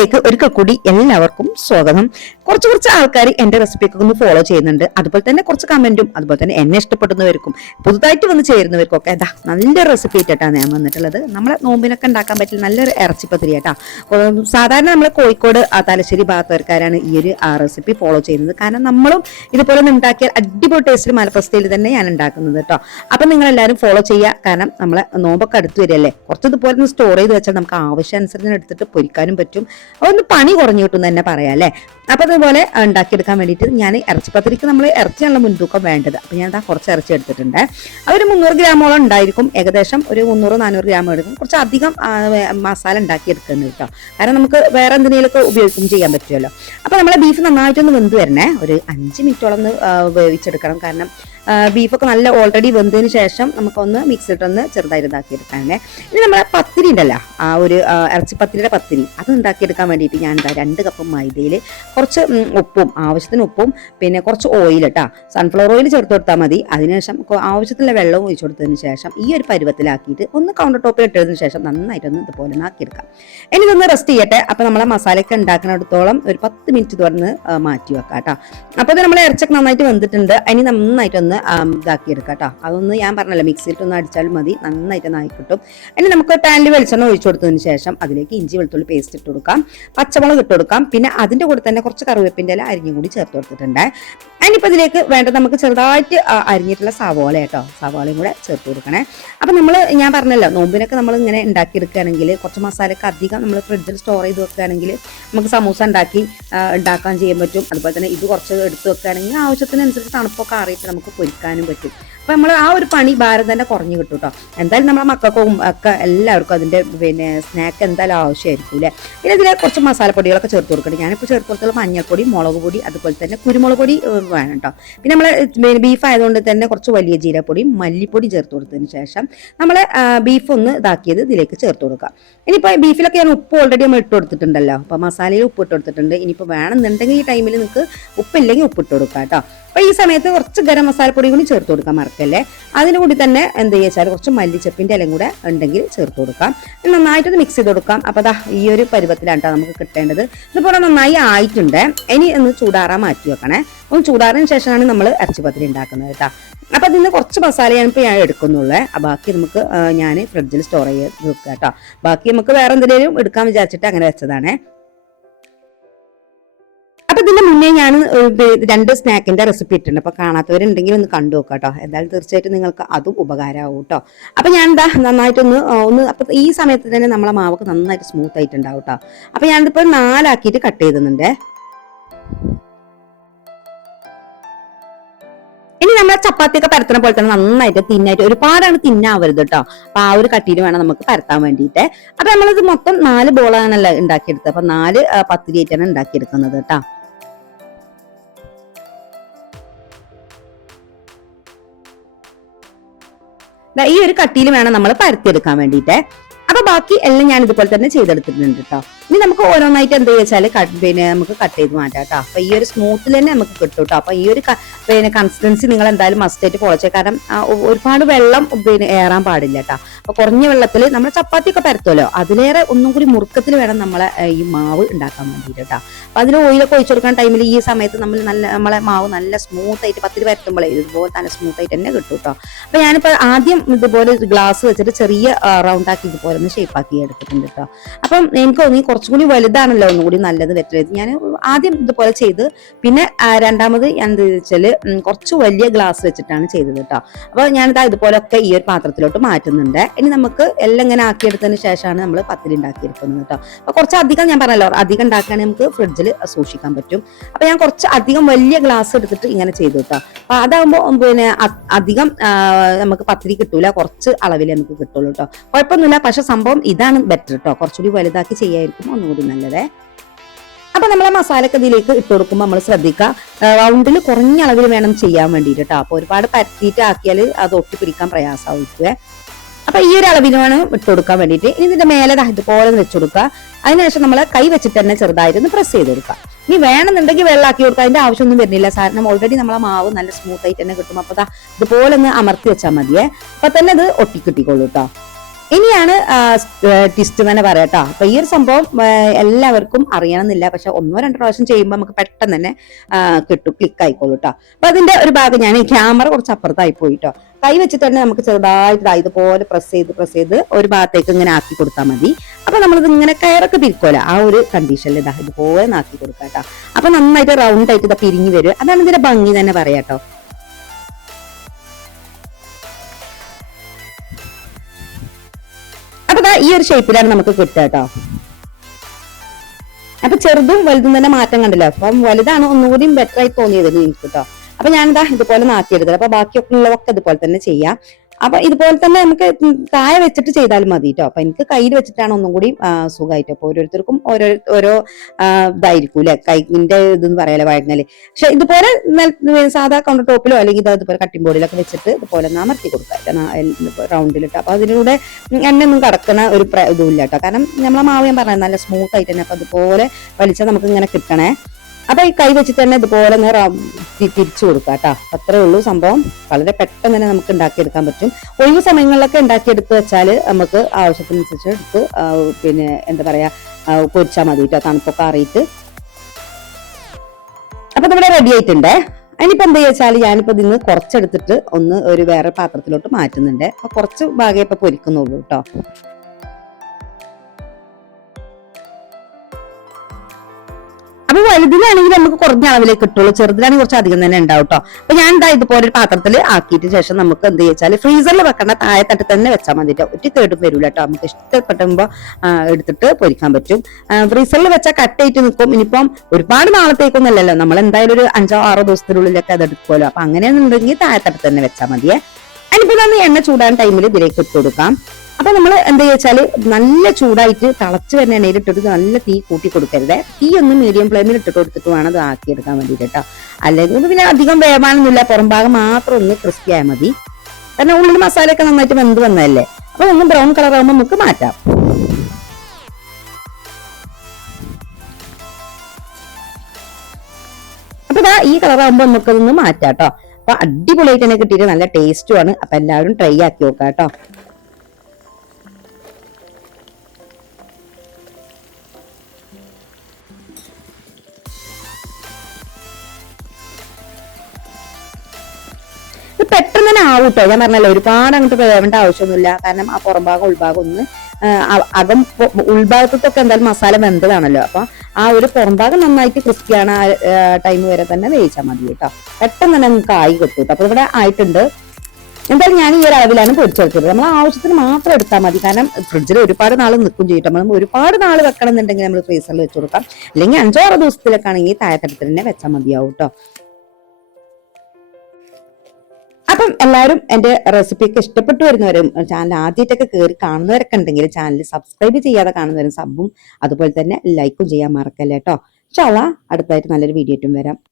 വീഡിയോയിലേക്ക് ഒരിക്കൽ കൂടി എല്ലാവർക്കും സ്വാഗതം. കുറച്ച് കുറച്ച് ആൾക്കാർ എന്റെ റെസിപ്പിയൊക്കെ ഒന്ന് ഫോളോ ചെയ്യുന്നുണ്ട്. അതുപോലെ തന്നെ കുറച്ച് കമന്റും അതുപോലെ തന്നെ എന്നെ ഇഷ്ടപ്പെടുന്നവർക്കും പുതുതായിട്ട് വന്ന് ചേരുന്നവർക്കൊക്കെ എന്താ നല്ല റെസിപ്പി ആയിട്ടാണ് ഞാൻ വന്നിട്ടുള്ളത്. നമ്മളെ നോമ്പിനൊക്കെ ഉണ്ടാക്കാൻ പറ്റിയ നല്ലൊരു ഇറച്ചിപ്പത്തിരി ആട്ടാ സാധാരണ നമ്മൾ കോഴിക്കോട് തലശ്ശേരി ഭാഗത്തുകാരാണ് ഈ ഒരു റെസിപ്പി ഫോളോ ചെയ്യുന്നത്. കാരണം നമ്മളും ഇതുപോലെ ഒന്ന് ഉണ്ടാക്കിയാൽ അടിപൊളി ടേസ്റ്റിൽ മലപ്രസ്ഥയിൽ തന്നെ ഞാൻ ഉണ്ടാക്കുന്നത് കേട്ടോ. അപ്പം നിങ്ങളെല്ലാവരും ഫോളോ ചെയ്യുക. കാരണം നമ്മളെ നോമ്പൊക്കെ അടുത്ത് വരികയല്ലേ? കുറച്ച് ഇതുപോലെ ഒന്ന് സ്റ്റോർ ചെയ്ത് വെച്ചാൽ നമുക്ക് ആവശ്യാനുസരണം എടുത്തിട്ട് പൊരിക്കാനും പറ്റും. ഒന്ന് പണി കുറഞ്ഞു കിട്ടും എന്ന് തന്നെ പറയാം അല്ലേ? അപ്പൊ അതുപോലെ ഉണ്ടാക്കിയെടുക്കാൻ വേണ്ടിയിട്ട് ഞാൻ ഇറച്ചിപ്പത്തിരിക്ക് നമ്മൾ ഇറച്ചിയാണല്ലോ മുൻതൂക്കം വേണ്ടത്. അപ്പൊ ഞാൻ ദാ കുറച്ച് ഇറച്ചി എടുത്തിട്ടുണ്ട്. അതൊരു മുന്നൂറ് ഗ്രാമോളം ഉണ്ടായിരിക്കും. ഏകദേശം ഒരു മുന്നൂറ് നാനൂറ് ഗ്രാം എടുക്കും. കുറച്ച് അധികം മസാല ഉണ്ടാക്കിയെടുക്കുന്നത് കേട്ടോ. കാരണം നമുക്ക് വേറെ എന്തിനേലൊക്കെ ഉപയോഗിക്കും ചെയ്യാൻ പറ്റുമല്ലോ. അപ്പൊ നമ്മളെ ബീഫ് നന്നായിട്ടൊന്ന് വെന്ത് വരണേ. ഒരു അഞ്ച് മിനിറ്റോളം ഒന്ന് വേവിച്ചെടുക്കണം. കാരണം ബീഫൊക്കെ നല്ല ഓൾറെഡി വെന്തതിന് ശേഷം നമുക്കൊന്ന് മിക്സ് മിക്സിട്ടൊന്ന് ചെറുതായിട്ട് ഇതാക്കിയെടുക്കാനേ. ഇനി നമ്മളെ പത്തിരി ഉണ്ടല്ലോ. ആ ഒരു ഇറച്ചി ഇറച്ചിപ്പത്തിരിയുടെ പത്തിരി. അത് ഉണ്ടാക്കിയെടുക്കാൻ വേണ്ടിയിട്ട് ഞാൻ എന്താ രണ്ട് കപ്പ് മൈദയിൽ കുറച്ച് ഉപ്പും ആവശ്യത്തിന് ഉപ്പും പിന്നെ കുറച്ച് ഓയിൽ കേട്ടോ സൺഫ്ലവർ ഓയിൽ ചേർത്ത് കൊടുത്താൽ മതി. അതിനുശേഷം ആവശ്യത്തിലുള്ള വെള്ളവും ഒഴിച്ചു കൊടുത്തതിന് ശേഷം ഈ ഒരു പരുവത്തിലാക്കിയിട്ട് ഒന്ന് കൗണ്ടർ ടോപ്പിൽ ഇട്ടതിന് ശേഷം നന്നായിട്ടൊന്ന് ഇതുപോലെ ഒന്ന് ആക്കിയെടുക്കാം. ഇനി ഇതൊന്ന് റെസ്റ്റ് ചെയ്യട്ടെ. അപ്പോൾ നമ്മളെ മസാലയൊക്കെ ഉണ്ടാക്കുന്നിടത്തോളം ഒരു പത്ത് മിനിറ്റ് തുറന്ന് മാറ്റി വെക്കാം കേട്ടോ അപ്പോൾ ഇത് നമ്മൾ ഇറച്ചൊക്കെ നന്നായിട്ട് വെന്തിട്ടുണ്ട്. ഇനി നന്നായിട്ടൊന്ന് ഇതാക്കി ഇതാക്കിയെടുക്കാം കേട്ടോ അതൊന്ന് ഞാൻ പറഞ്ഞല്ലോ മിക്സിയിട്ട് ഒന്ന് അടിച്ചാലും മതി. നന്നായിട്ട് നായി കിട്ടും. അതിന് നമുക്ക് പാനിൽ വെളിച്ചെണ്ണ ഒഴിച്ചു കൊടുത്തതിന് ശേഷം അതിലേക്ക് ഇഞ്ചി വെളുത്തുള്ളി പേസ്റ്റ് ഇട്ട് കൊടുക്കാം. പച്ചമുളക് ഇട്ട് കൊടുക്കാം. പിന്നെ അതിന്റെ കൂടെ തന്നെ കുറച്ച് കറിവേപ്പിന്റെ ഇല അരിഞ്ഞും കൂടി ചേർത്ത് കൊടുത്തിട്ടുണ്ട്. അതിനിപ്പോൾ ഇതിലേക്ക് വേണ്ട നമുക്ക് ചെറുതായിട്ട് അരിഞ്ഞിട്ടുള്ള സവാള കേട്ടോ സവാളയും കൂടെ ചേർത്ത് കൊടുക്കണേ. അപ്പം നമ്മൾ ഞാൻ പറഞ്ഞല്ലോ നോമ്പിനൊക്കെ നമ്മൾ ഇങ്ങനെ ഉണ്ടാക്കിയെടുക്കുകയാണെങ്കിൽ കുറച്ച് മസാലയൊക്കെ അധികം നമ്മൾ ഫ്രിഡ്ജിൽ സ്റ്റോർ ചെയ്ത് വെക്കുകയാണെങ്കിൽ നമുക്ക് സമൂസ ഉണ്ടാക്കി ഉണ്ടാക്കാൻ ചെയ്യാൻ പറ്റും. അതുപോലെ തന്നെ ഇത് കുറച്ച് എടുത്ത് വെക്കുകയാണെങ്കിൽ ആവശ്യത്തിനനുസരിച്ച് തണുപ്പൊക്കെ അറിയിട്ട് നമുക്ക് പൊരിക്കാനും പറ്റും. അപ്പം നമ്മൾ ആ ഒരു പണി ഭാരം തന്നെ കുറഞ്ഞു കിട്ടും കേട്ടോ എന്തായാലും നമ്മളെ മക്കൾക്കും ഒക്കെ എല്ലാവർക്കും അതിന്റെ പിന്നെ സ്നാക്ക് എന്തായാലും ആവശ്യമായിരിക്കും അല്ലേ പിന്നെ ഇതിൽ കുറച്ച് മസാലപ്പൊടികളൊക്കെ ചേർത്ത് കൊടുക്കണം ഞാനിപ്പോൾ ചേർത്ത് കൊടുത്തുള്ള മഞ്ഞൾപ്പൊടി മുളക് പൊടി അതുപോലെ തന്നെ കുരുമുളക് പൊടി വേണം കേട്ടോ പിന്നെ നമ്മൾ ബീഫ് ആയതുകൊണ്ട് തന്നെ കുറച്ച് വലിയ ജീരപ്പൊടി മല്ലിപ്പൊടി ചേർത്ത് കൊടുത്തതിന് ശേഷം നമ്മൾ ബീഫ് ഒന്ന് ഇതാക്കിയത് ഇതിലേക്ക് ചേർത്ത് കൊടുക്കാം. ഇനിയിപ്പോൾ ബീഫിലൊക്കെ ഞാൻ ഉപ്പ് ഓൾറെഡി നമ്മൾ ഇട്ട് കൊടുത്തിട്ടുണ്ടല്ലോ. അപ്പോൾ മസാലയിൽ ഉപ്പ് ഇട്ട് കൊടുത്തിട്ടുണ്ട്. ഇനിയിപ്പോൾ വേണമെന്നുണ്ടെങ്കിൽ ഈ ടൈമിൽ നിങ്ങൾക്ക് ഉപ്പില്ലെങ്കിൽ ഉപ്പ് ഇട്ട് കൊടുക്കാം കേട്ടോ അപ്പോൾ ഈ സമയത്ത് കുറച്ച് ഗരം മസാലപ്പൊടി കൂടി ചേർത്ത് കൊടുക്കാം മറക്കല്ലേ? അതിന് കൂടി തന്നെ എന്ത് വെച്ചാൽ കുറച്ച് മല്ലിച്ചപ്പിന്റെ ഇലയും കൂടെ ഉണ്ടെങ്കിൽ ചേർത്ത് കൊടുക്കാം. നന്നായിട്ട് മിക്സ് ചെയ്ത് കൊടുക്കാം. അപ്പോൾ അതാ ഈ ഒരു പരുവത്തിലാണ് കേട്ടോ നമുക്ക് കിട്ടേണ്ടത്. ഇതുപോലെ നന്നായി ആയിട്ടുണ്ട്. ഇനി ഒന്ന് ചൂടാറാൻ മാറ്റി വെക്കണേ. ഒന്ന് ചൂടാറിന് ശേഷമാണ് നമ്മൾ ഇറച്ചിപ്പത്തിരി ഉണ്ടാക്കുന്നത് കേട്ടോ അപ്പൊ നിന്ന് കുറച്ച് മസാലയാണ് ഇപ്പൊ ഞാൻ എടുക്കുന്നുള്ളേ. ആ ബാക്കി നമുക്ക് ഞാൻ ഫ്രിഡ്ജിൽ സ്റ്റോർ ചെയ്ത് വെക്കാം കേട്ടോ ബാക്കി നമുക്ക് വേറെ എന്തെങ്കിലും എടുക്കാൻ വിചാരിച്ചിട്ട് അങ്ങനെ വെച്ചതാണേ. അപ്പൊ മുന്നേ ഞാൻ രണ്ട് സ്നാക്കിന്റെ റെസിപ്പി ഇട്ടിട്ടുണ്ട്. അപ്പൊ കാണാത്തവരുണ്ടെങ്കിൽ ഒന്ന് കണ്ടു നോക്കാം കേട്ടോ. എന്തായാലും തീർച്ചയായിട്ടും നിങ്ങൾക്ക് അതും ഉപകാരമാവും കേട്ടോ. അപ്പൊ ഞാൻ എന്താ നന്നായിട്ടൊന്ന് ഒന്ന് അപ്പൊ ഈ സമയത്ത് തന്നെ നമ്മളെ മാവൊക്കെ നന്നായിട്ട് സ്മൂത്ത് ആയിട്ടുണ്ടാവും കേട്ടോ. അപ്പൊ ഞാനിതിപ്പോ നാലാക്കിയിട്ട് കട്ട് ചെയ്തുന്നുണ്ട് ഇനി നമ്മൾ ചപ്പാത്തിയൊക്കെ പരത്തണ പോലെ തന്നെ നന്നായിട്ട് തിന്നായിട്ട് ഒരുപാടാണ് തിന്നാവരുത് കേട്ടോ. അപ്പൊ ആ ഒരു കട്ടിയിൽ വേണം നമുക്ക് പരത്താൻ വേണ്ടിയിട്ട്. അപ്പൊ നമ്മളിത് മൊത്തം നാല് ബോളാണല്ലോ ഉണ്ടാക്കിയെടുത്തത്. അപ്പൊ നാല് പത്തിരിയായിട്ടാണ് ഉണ്ടാക്കിയെടുക്കുന്നത് കേട്ടോ. ഈ ഒരു കട്ടിയിൽ വേണം നമ്മൾ പരത്തിയെടുക്കാൻ വേണ്ടിയിട്ട്. അപ്പൊ ബാക്കി എല്ലാം ഞാൻ ഇതുപോലെ തന്നെ ചെയ്തെടുത്തിട്ടുണ്ട് കേട്ടോ ഇനി നമുക്ക് ഓരോന്നായിട്ട് എന്ത് വെച്ചാൽ പിന്നെ നമുക്ക് കട്ട് ചെയ്ത് മാറ്റാം കേട്ടോ അപ്പൊ ഈ ഒരു സ്മൂത്തിൽ തന്നെ നമുക്ക് കിട്ടും കേട്ടോ അപ്പൊ ഈ ഒരു പിന്നെ കൺസിസ്റ്റൻസി നിങ്ങൾ എന്തായാലും മസ്റ്റ് ആയിട്ട് ഫോളോ ചെയ്യുക കാരണം ഒരുപാട് വെള്ളം പിന്നെ ഏറാൻ പാടില്ല കേട്ടോ അപ്പൊ കുറഞ്ഞ വെള്ളത്തിൽ നമ്മൾ ചപ്പാത്തി ഒക്കെ പരത്തുമല്ലോ അതിലേറെ ഒന്നും കൂടി മുറുക്കത്തിൽ വേണം നമ്മളെ ഈ മാവ് ഉണ്ടാക്കാൻ വേണ്ടിയിട്ട് കേട്ടോ അപ്പൊ അതിൽ ഓയിലൊക്കെ ഒഴിച്ചു കൊടുക്കാൻ ടൈമിൽ ഈ സമയത്ത് നമ്മൾ നല്ല നമ്മളെ മാവ് നല്ല സ്മൂത്ത് ആയിട്ട് പത്തിരി പരത്തുമ്പോഴേ ഇതുപോലെ തന്നെ സ്മൂത്ത് ആയിട്ട് തന്നെ കിട്ടും കേട്ടോ അപ്പൊ ഞാനിപ്പോ ആദ്യം ഇതുപോലെ ഗ്ലാസ് വെച്ചിട്ട് ചെറിയ റൗണ്ട് ആക്കി ഇതുപോലെ ഒന്ന് ഷേപ്പ് ആക്കി എടുത്തിട്ടുണ്ട് കേട്ടോ അപ്പം എനിക്ക് തോന്നി കുറച്ചും കൂടി വലുതാണല്ലോ ഒന്നുകൂടി നല്ലത് വെറ്ററേത് ഞാൻ ആദ്യം ഇതുപോലെ ചെയ്ത്. പിന്നെ രണ്ടാമത് ഞാൻ വെച്ചാൽ കുറച്ച് വലിയ ഗ്ലാസ് വെച്ചിട്ടാണ് ചെയ്തത് കേട്ടോ. അപ്പൊ ഞാനിതാ ഇതുപോലൊക്കെ ഈ ഒരു പാത്രത്തിലോട്ട് മാറ്റുന്നുണ്ട്. ഇനി നമുക്ക് എല്ലാം ഇങ്ങനെ ആക്കിയെടുത്തതിന് ശേഷമാണ് നമ്മൾ പത്തിരി ഉണ്ടാക്കിയെടുക്കുന്നത് കേട്ടോ. അപ്പൊ കുറച്ച് അധികം ഞാൻ പറഞ്ഞല്ലോ അധികം ഉണ്ടാക്കുകയാണെങ്കിൽ നമുക്ക് ഫ്രിഡ്ജിൽ സൂക്ഷിക്കാൻ പറ്റും. അപ്പൊ ഞാൻ കുറച്ച് അധികം വലിയ ഗ്ലാസ് എടുത്തിട്ട് ഇങ്ങനെ ചെയ്തു കേട്ടോ. അപ്പൊ അതാകുമ്പോൾ പിന്നെ അധികം നമുക്ക് പത്തിരി കിട്ടൂല. കുറച്ച് അളവിൽ നമുക്ക് കിട്ടുള്ളൂ കേട്ടോ. കുഴപ്പമൊന്നുമില്ല. പക്ഷെ സംഭവം ഇതാണ് ബെറ്റർ കേട്ടോ കുറച്ചുകൂടി വലുതാക്കി ചെയ്യായിരിക്കും ഒന്നുകൂടി നല്ലതേ. അപ്പൊ നമ്മൾ മസാലയൊക്കെ ഇതിലേക്ക് ഇട്ട് കൊടുക്കുമ്പോൾ നമ്മൾ ശ്രദ്ധിക്കുക റൗണ്ടിൽ കുറഞ്ഞ അളവിൽ വേണം ചെയ്യാൻ വേണ്ടിയിട്ട് അപ്പൊ ഒരുപാട് പരത്തിയിട്ട് ആക്കിയാൽ അത് ഒട്ടി പിടിക്കാൻ പ്രയാസമായിരിക്കുവേ അപ്പൊ ഈ ഒരു അളവിനാണ് ഇട്ട് കൊടുക്കാൻ വേണ്ടിയിട്ട്. ഇനി ഇതിന്റെ മേലെ ഇതുപോലെ വെച്ചുകൊടുക്കുക കൊടുക്കുക അതിനുശേഷം നമ്മൾ കൈ വെച്ചിട്ട് തന്നെ ചെറുതായിട്ട് ഒന്ന് പ്രസ് ചെയ്ത് കൊടുക്കുക ഇനി വേണമെന്നുണ്ടെങ്കിൽ വെള്ളമാക്കി കൊടുക്കുക അതിന്റെ ആവശ്യമൊന്നും വരുന്നില്ല. കാരണം ഓൾറെഡി നമ്മളെ മാവ് നല്ല സ്മൂത്ത് ആയിട്ട് തന്നെ കിട്ടും. അപ്പൊ ഇതുപോലെ ഒന്ന് അമർത്തി വെച്ചാൽ മതിയേ. അപ്പൊ തന്നെ അത് ഒട്ടിക്കിട്ടിക്കോളൂ കേട്ടോ ഇനിയാണ് ട്വിസ്റ്റ് തന്നെ പറയാട്ടോ അപ്പൊ ഈ ഒരു സംഭവം എല്ലാവർക്കും അറിയണമെന്നില്ല. പക്ഷെ ഒന്നോ രണ്ടോ പ്രാവശ്യം ചെയ്യുമ്പോൾ നമുക്ക് പെട്ടെന്ന് തന്നെ കിട്ടും. ക്ലിക്ക് ആയിക്കോളൂ കേട്ടോ അപ്പൊ അതിന്റെ ഒരു ഭാഗം ഞാൻ ക്യാമറ കുറച്ച് അപ്പുറത്തായി പോയിട്ടോ കൈ വെച്ചിട്ട് തന്നെ നമുക്ക് ചെറുതായിട്ട് ഇതുപോലെ പ്രസ് ചെയ്ത് പ്രസ് ചെയ്ത് ഒരു ഭാഗത്തേക്ക് ഇങ്ങനെ ആക്കി കൊടുത്താൽ മതി. അപ്പൊ നമ്മളിത് ഇങ്ങനെ കയറൊക്കെ പിരിക്കോല ആ ഒരു കണ്ടീഷനിൽ ഇതാ ഇതുപോലെ ആക്കി കൊടുക്കാം കേട്ടോ അപ്പൊ നന്നായിട്ട് റൗണ്ട് ആയിട്ട് ഇതാ പിരിഞ്ഞു വരും. അതാണ് ഇതിന്റെ ഭംഗി തന്നെ പറയാട്ടോ അപ്പൊ ഈ ഒരു ഷേപ്പിലാണ് നമുക്ക് കിട്ടുക കേട്ടോ അപ്പൊ ചെറുതും വലുതും തന്നെ മാറ്റം കണ്ടില്ലേ? അപ്പം വലുതാണ് ഒന്നുകൂടി ബെറ്റർ ആയി തോന്നിയത് എനിക്ക് കേട്ടോ അപ്പൊ ഞാനിതാ ഇതുപോലെ നാക്കിയെടുത്തത് അപ്പൊ ബാക്കിയൊക്കെ ഉള്ളതൊക്കെ ഇതുപോലെ തന്നെ ചെയ്യാം. അപ്പൊ ഇതുപോലെ തന്നെ നമുക്ക് താഴെ വെച്ചിട്ട് ചെയ്താൽ മതി കേട്ടോ അപ്പൊ എനിക്ക് കയ്യിൽ വെച്ചിട്ടാണ് ഒന്നും കൂടി സുഖമായിട്ട്. അപ്പൊ ഓരോരുത്തർക്കും ഓരോ ഓരോ ഇതായിരിക്കും അല്ലെ കൈന്റെ ഇതെന്ന് പറയാലോ വഴങ്ങൽ. പക്ഷെ ഇതുപോലെ സാധാ കൗണ്ടർ ടോപ്പിലോ അല്ലെങ്കിൽ ഇത് ഇതുപോലെ കട്ടിംഗ് ബോർഡിലൊക്കെ വെച്ചിട്ട് ഇതുപോലെ ഒന്ന് അമർത്തി കൊടുക്കുക റൗണ്ടിലിട്ട് അപ്പൊ അതിലൂടെ എണ്ണയൊന്നും കടക്കണ ഒരു ഇതുമില്ല കേട്ടോ കാരണം നമ്മളെ മാവ് ഞാൻ പറഞ്ഞത് നല്ല സ്മൂത്ത് ആയിട്ട് തന്നെ. അപ്പൊ അതുപോലെ വലിച്ചാൽ നമുക്ക് ഇങ്ങനെ കിട്ടണേ. അപ്പൊ ഈ കൈ വെച്ച് തന്നെ ഇതുപോലെ ഒന്ന് തിരിച്ചു കൊടുക്കുക കേട്ടോ അത്രേ ഉള്ളൂ സംഭവം. വളരെ പെട്ടെന്ന് തന്നെ നമുക്ക് ഉണ്ടാക്കിയെടുക്കാൻ പറ്റും. ഒഴിവ് സമയങ്ങളിലൊക്കെ ഉണ്ടാക്കിയെടുത്ത് വെച്ചാൽ നമുക്ക് ആവശ്യത്തിനനുസരിച്ച് എടുത്ത് പിന്നെ എന്താ പറയാ പൊരിച്ചാൽ മതി കേട്ടോ തണുപ്പൊക്കെ അറിയിട്ട്. അപ്പൊ നമ്മുടെ റെഡി ആയിട്ടുണ്ട്. അതിനിപ്പോ എന്താ വെച്ചാൽ ഞാനിപ്പോ ഇതിന്ന് കുറച്ചെടുത്തിട്ട് ഒന്ന് ഒരു വേറെ പാത്രത്തിലോട്ട് മാറ്റുന്നുണ്ട്. അപ്പൊ കുറച്ച് ഭാഗമേ ഇപ്പൊ പൊരിക്കുന്നുള്ളൂ കേട്ടോ അപ്പൊ വലുതിനാണെങ്കിൽ നമുക്ക് കുറഞ്ഞ അളവിലേക്ക് കിട്ടുള്ളൂ ചെറുതിനാണെങ്കിൽ കുറച്ച് അധികം തന്നെ ഉണ്ടാവും കേട്ടോ അപ്പൊ ഞാൻ എന്താ ഇതുപോലെ ഒരു പാത്രത്തിൽ ആക്കിയിട്ട് ശേഷം നമുക്ക് എന്ത് വെച്ചാൽ ഫ്രീസറിൽ വെക്കേണ്ട താഴെ തന്നെ വെച്ചാൽ മതി ഒറ്റ കേടും വരില്ല കേട്ടോ നമുക്ക് ഇഷ്ടപ്പെട്ടുമ്പോ ആ, എടുത്തിട്ട് പൊരിക്കാൻ പറ്റും. ഫ്രീസറിൽ വെച്ചാൽ കട്ടായിട്ട് നിൽക്കും ഇനിയിപ്പം ഒരുപാട് നാളത്തേക്കൊന്നുമല്ലല്ലോ. നമ്മൾ എന്തായാലും ഒരു അഞ്ചോ ആറോ ദിവസത്തിനുള്ളിലൊക്കെ അത് എടുക്കുമല്ലോ അപ്പൊ അങ്ങനെയാണെന്നുണ്ടെങ്കിൽ താഴെ തട്ട് തന്നെ വെച്ചാൽ മതിയേ. അതിനിപ്പോ നമ്മൾ എണ്ണ ചൂടാൻ ടൈമിൽ ഇതിലേക്ക് ഇട്ട് കൊടുക്കാം. അപ്പൊ നമ്മൾ എന്താ വെച്ചാൽ നല്ല ചൂടായിട്ട് തിളച്ച് വരുന്ന എണ്ണയിൽ ഇട്ടിട്ട് നല്ല തീ കൂട്ടി കൊടുക്കരുത്. തീ ഒന്ന് മീഡിയം ഫ്ലെയിമിൽ ഇട്ടിട്ട് കൊടുത്തിട്ട് വേണം അത് ആക്കിയെടുക്കാൻ വേണ്ടിയിട്ട് കേട്ടോ അല്ലെങ്കിൽ പിന്നെ അധികം വേവാനൊന്നുമില്ല. പുറം ഭാഗം മാത്രം ഒന്ന് ക്രിസ്പി ആയാൽ മതി. കാരണം ഉള്ളിൽ മസാലയൊക്കെ നന്നായിട്ട് വെന്ത് വന്നതല്ലേ? അപ്പൊ ഒന്ന് ബ്രൗൺ കളർ ആകുമ്പോൾ നമുക്ക് മാറ്റാം. അപ്പൊ ഇതാ ഈ കളർ ആകുമ്പോൾ നമുക്കതൊന്ന് മാറ്റാം കേട്ടോ അപ്പൊ അടിപൊളിയായിട്ട് തന്നെ കിട്ടിയിട്ട് നല്ല ടേസ്റ്റുമാണ് അപ്പൊ എല്ലാവരും ട്രൈ ആക്കി നോക്കാം കേട്ടോ ഇത് പെട്ടെന്ന് തന്നെ ആവും കേട്ടോ ഞാൻ പറഞ്ഞല്ലോ ഒരുപാട് അങ്ങോട്ട് വേവേണ്ട ആവശ്യമൊന്നുമില്ല. കാരണം ആ പുറംഭാഗം ഉൾഭാഗം ഒന്ന് അകം ഉൾഭാഗത്തൊക്കെ എന്തായാലും മസാല വെന്തതാണല്ലോ. അപ്പൊ ആ ഒരു പുറംഭാഗം നന്നായിട്ട് ക്രിസ്പിയാണ് ആ ടൈം വരെ തന്നെ വേവിച്ചാൽ മതി കേട്ടോ. പെട്ടെന്ന് തന്നെ നമുക്ക് ആയി കിട്ടും അപ്പൊ ഇവിടെ ആയിട്ടുണ്ട്. എന്തായാലും ഞാൻ ഈ ഒരു അളവിലാണ് പൊരിച്ചെടുത്തത് നമ്മൾ ആവശ്യത്തിന് മാത്രം എടുത്താൽ മതി. കാരണം ഫ്രിഡ്ജിൽ ഒരുപാട് നാൾ നിൽക്കും ചെയ്യട്ടെ നമ്മൾ ഒരുപാട് നാൾ വെക്കണം എന്നുണ്ടെങ്കിൽ നമ്മൾ ഫ്രീസറിൽ വെച്ച് കൊടുക്കാം. അല്ലെങ്കിൽ അഞ്ചോ ആറോ ദിവസത്തിലൊക്കെ ആണെങ്കിൽ താഴത്തടത്തിൽ തന്നെ വെച്ചാൽ മതിയാവും കേട്ടോ. അപ്പം എല്ലാവരും എന്റെ റെസിപ്പിയൊക്കെ ഇഷ്ടപ്പെട്ടു വരുന്നവരും ചാനൽ ആദ്യമായിട്ടൊക്കെ കയറി കാണുന്നവരൊക്കെ ഉണ്ടെങ്കിൽ ചാനൽ സബ്സ്ക്രൈബ് ചെയ്യാതെ കാണുന്നവരും സബും അതുപോലെ തന്നെ ലൈക്കും ചെയ്യാൻ മറക്കല്ലേ കേട്ടോ ഷാള അടുത്തായിട്ട് നല്ലൊരു വീഡിയോ ആയിട്ടും വരാം.